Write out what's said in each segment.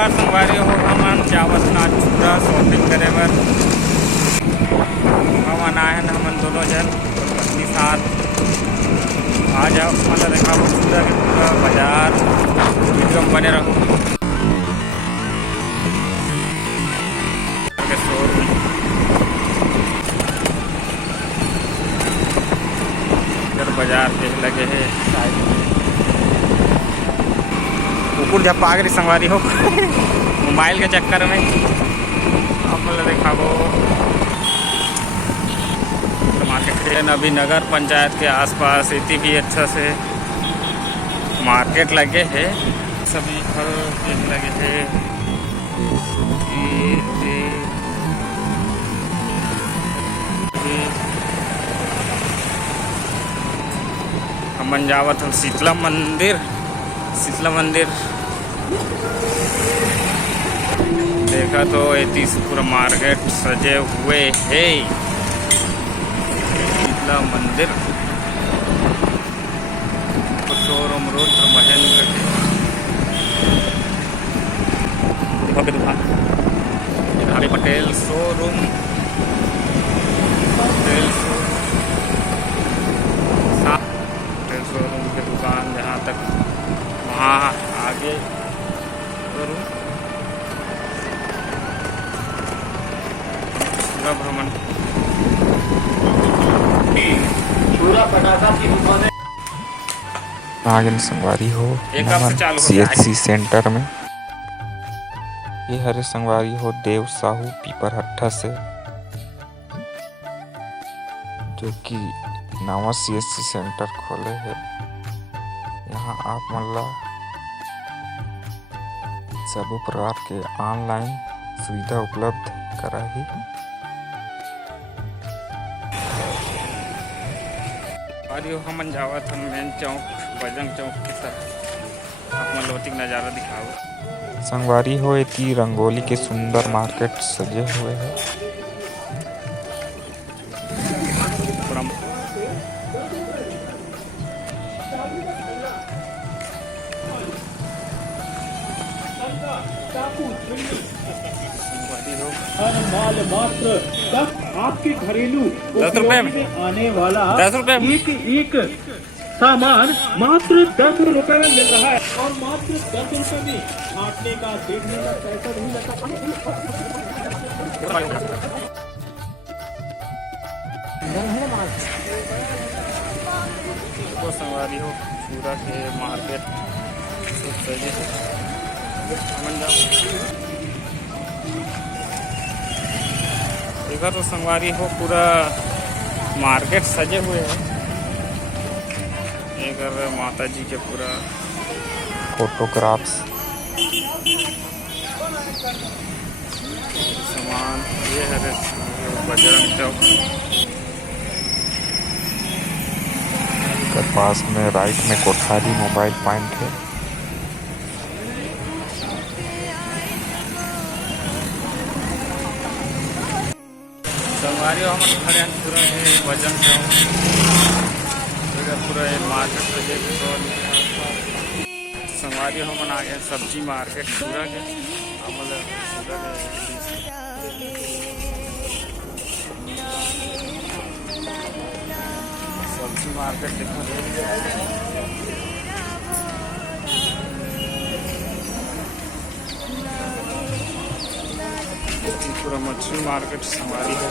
जोहार संगवारी हो हमन जावत नाचूरा शॉपिंग करे बर। हमन आए हमन दोनों जन पत्नी साथ। आ जाओ मतलब देखा पूरा के पूरा बाजार एकदम बने रहो। बाजार के लगे है कुकुर झप्पा गई संगवारी हो मोबाइल के चक्कर में। आप देखा वो मार्केट अभी नगर पंचायत के आसपास इतनी भी अच्छा से मार्केट लगे है। सभी फल लगे है। हमन जावत हम शीतला मंदिर देखा तो ये पूरा मार्केट सजे हुए है। शीतला मंदिर शोरूम रुद्र महेंद्र के दुकान पटेल शोरूम शोरूम के दुकान जहाँ तक वहाँ आगे भ्रमण पूरा पटाखा की दुकान आगे संगवारी हो CHC सेंटर में। ये हरे संगवारी हो देव साहू पीपरहट्टा से, जो कि नवा CHC सेंटर खोले है। यहाँ आप मतलब सभी प्रकार के ऑनलाइन सुविधा उपलब्ध कराही। हमन जावत हम मेन चौक बजरंग चौक की तरफ। आप मनोतिक नज़ारा दिखाओ संगवारी हो इतनी रंगोली के सुंदर मार्केट सजे हुए हैं। मात्र आपके घरेलू 10 रुपए में आने वाला 10 रुपए एक सामान मात्र 10 रुपए में मिल रहा है। और मात्र 10 रुपए में छाटने का देखने का पैसा नहीं लगता। संगवारी हो पूरा के मार्केट सजे देखा तो संगवारी हो पूरा मार्केट सजे हुए हैं। एक माता जी के पूरा फोटोग्राफ्स सामान ये है बजरंग चौक के पास में राइट में कोठारी मोबाइल पॉइंट है। संगवारी हम खड़े पूरा वजन पूरा मार्केट सजे संगवारी हम आ गए सब्जी मार्केट पूरा के सब्जी मार्केट पूरा मछली मार्केट संगवारी है।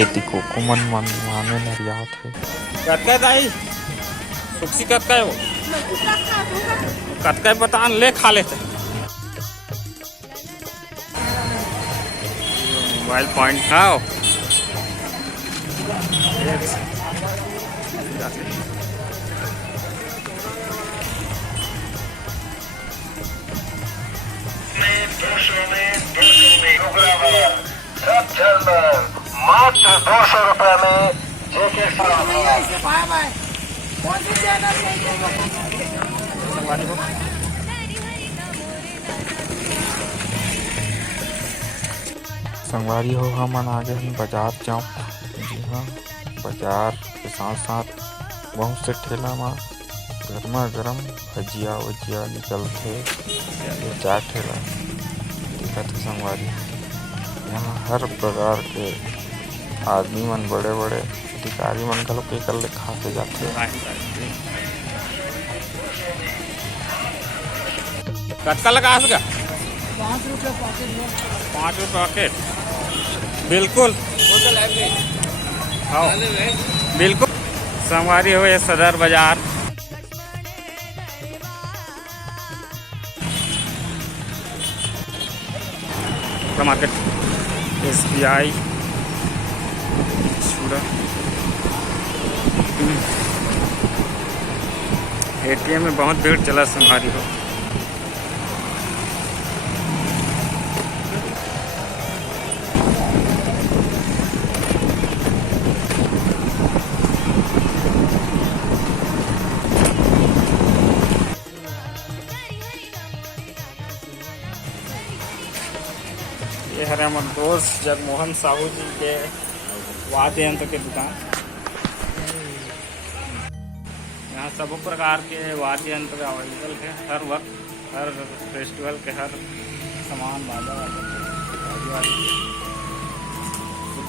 एती कोकुमन माने नरियात है। कतका दाई सुक्सी कतका है वो कतका बतान ले खा लेते। मोबाइल पॉइंट खाओ मात्र 200 रुपए में संगवारी हो हमन आगे हम बाजार चौक। जी हाँ, बाजार के साथ साथ बहुत से ठेला में गर्मा गर्म भजिया वजिया निकलते ये चाट ठेला दिखत है संगवारी। यहाँ हर प्रकार के आदमी मन बड़े बड़े अधिकारी मन घलो के कर ले खा के जाते। कटका लगा सका 5 रुपये पैकेट 5 रुपये पैकेट बिल्कुल हाँ बिल्कुल संगवारी हो ये सदर बाजार। मार्केट SBI ATM में बहुत भीड़ चला संगवारी हो। ये हरे हमारे दोस्त जगमोहन साहू जी के वाद्य यंत्र के दुकान। यहाँ सब प्रकार के वाद्य यंत्र अवेलेबल है। हर वक्त हर फेस्टिवल के हर सामान बाजा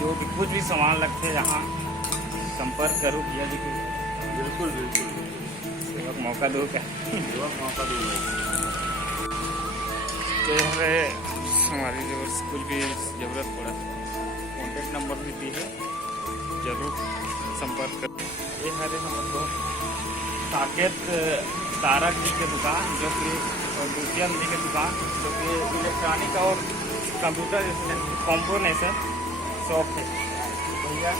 जो भी कुछ भी सामान लगते हैं यहाँ संपर्क करूँ भैया जी को। बिल्कुल बिल्कुल सेवक मौका दो क्या मौका दूंगा। तो हमारे हमारी जो कुछ भी ज़रूरत पड़ा कॉन्टेक्ट नंबर भी दी है, जरूर संपर्क करें। ये हरे हमारे दोस्त साकेत तारक जी की दुकान जो कि और दुष्यंत जी की दुकान जो कि इलेक्ट्रॉनिक और कंप्यूटर कॉम्पोनेशन शॉप है। भैया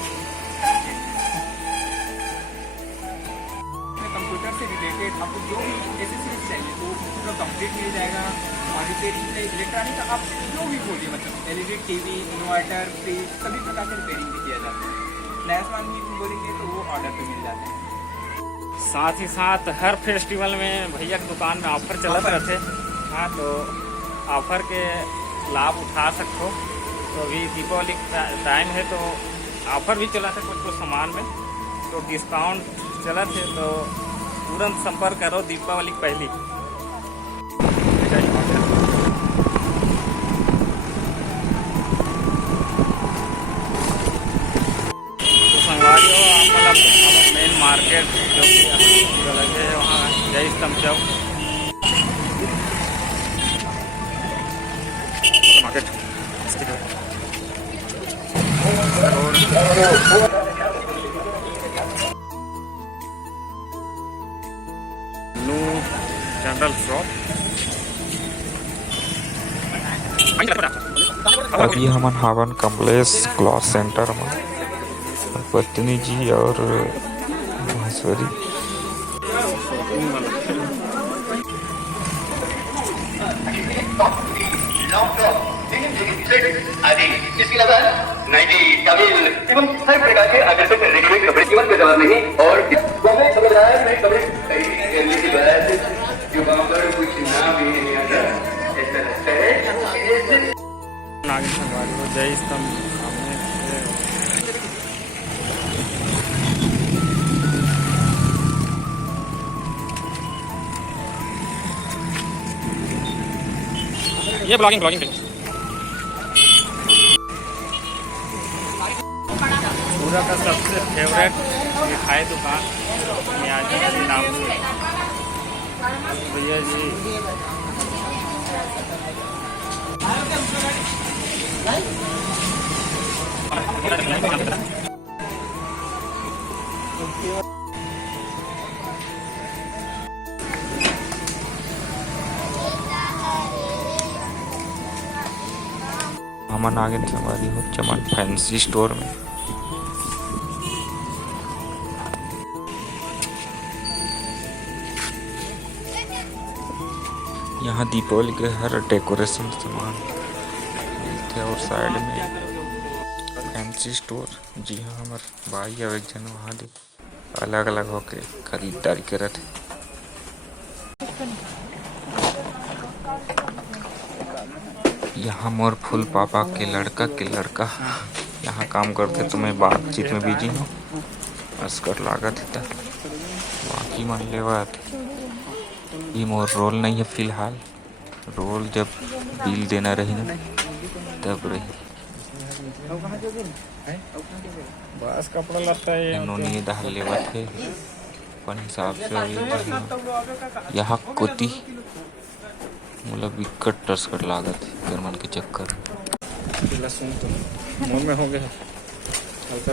कंप्यूटर से रिलेटेड आपको जो भी एसेसरीज चाहिए तो पूरा कंप्लीट मिल जाएगा। और रिपेयरिंग इलेक्ट्रॉनिक का आप जो भी बोलिए मतलब LED TV इन्वर्टर फ्रिज सभी प्रकार से रिपेयरिंग भी किया जाता है। नया सामान भी बोलेंगे तो वो ऑर्डर पे मिल जाते हैं। साथ ही साथ हर फेस्टिवल में भैया की दुकान में ऑफर चलत रहते। हाँ तो ऑफर के लाभ उठा सकते हो। तो अभी दीपावली टाइम है तो ऑफर भी चला था कुछ सामान में तो डिस्काउंट चला थे। तो तुरंत संपर्क करो दीपावली पहली। मेन मार्केट जो कि लगे है वहाँ जय स्तंभ चौक मार्केट न्यू जनरल शॉप। अभी हमन हावन कमलेश क्लॉथ सेंटर में पत्नी जी और महेश्वरी आदि इसके अलावा नाइटी तमिल एवं हर प्रकार के आकर्षक रेडीमेड कपड़े कीमत का जवाब नहीं। और कपड़े खरीदने के बाद जो वहाँ पर कुछ ना भी नहीं आता ऐसा लगता है। नागिन संगवारी को जय स्तंभ सामने ये ब्लॉगिंग पूरा का सबसे फेवरेट मिठाई दुकान मियाजी जी नाम से भैया जी। हमन आगे संगवारी हो चमन फैंसी स्टोर में। यहाँ दीपावली के हर डेकोरेशन सामान मिलते और साइड में फैंसी स्टोर। जी हाँ हमारे भाई अब एक जन वहाँ दे अलग अलग होके खरीदारी करत है। यहाँ मोर फूल पापा के लड़का यहाँ काम करते तो मैं बातचीत में बिजी हूँ। अस्कर लागत है। बाकी मन लेवत ये मोर रोल नहीं है फिलहाल। रोल जब बिल देना रही ना तब रही। बस कपड़ा लगता है इन्होंने दाल लेवत है अपन हिसाब से अभी यहाँ कोती मतलब विकट टसकट लागत है मन के चक्कर में। लहसुन तो मुंह में हो गया हल्का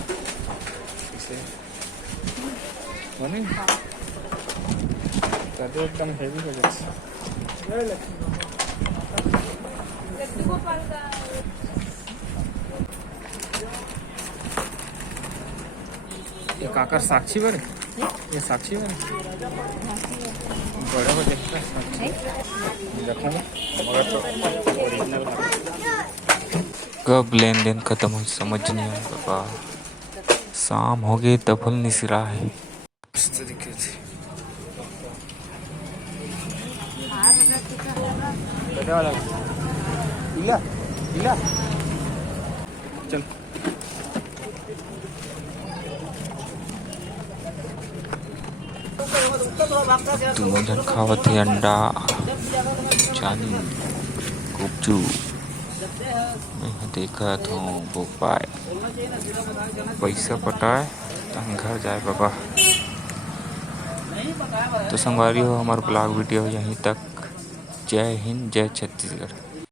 इसे बने तो एकदम हेवी हो जाए। ये काकर साक्षी बड़े ये साक्षी बड़े बड़े हो देखता है देखो ना मगर तो ओरिजिनल कब लेन देन खत्म हुई समझ नहीं आया बाबा। शाम हो गई तब निसरा है इस तरीके से। चल दोनों जन खावत है अंडा चाली गुपचू। मैं देखा था भोपाल पैसा पटाए तो घर जाए बाबा। तो संगवारी हो हमारा ब्लॉग वीडियो यहीं तक। जय हिंद जय छत्तीसगढ़।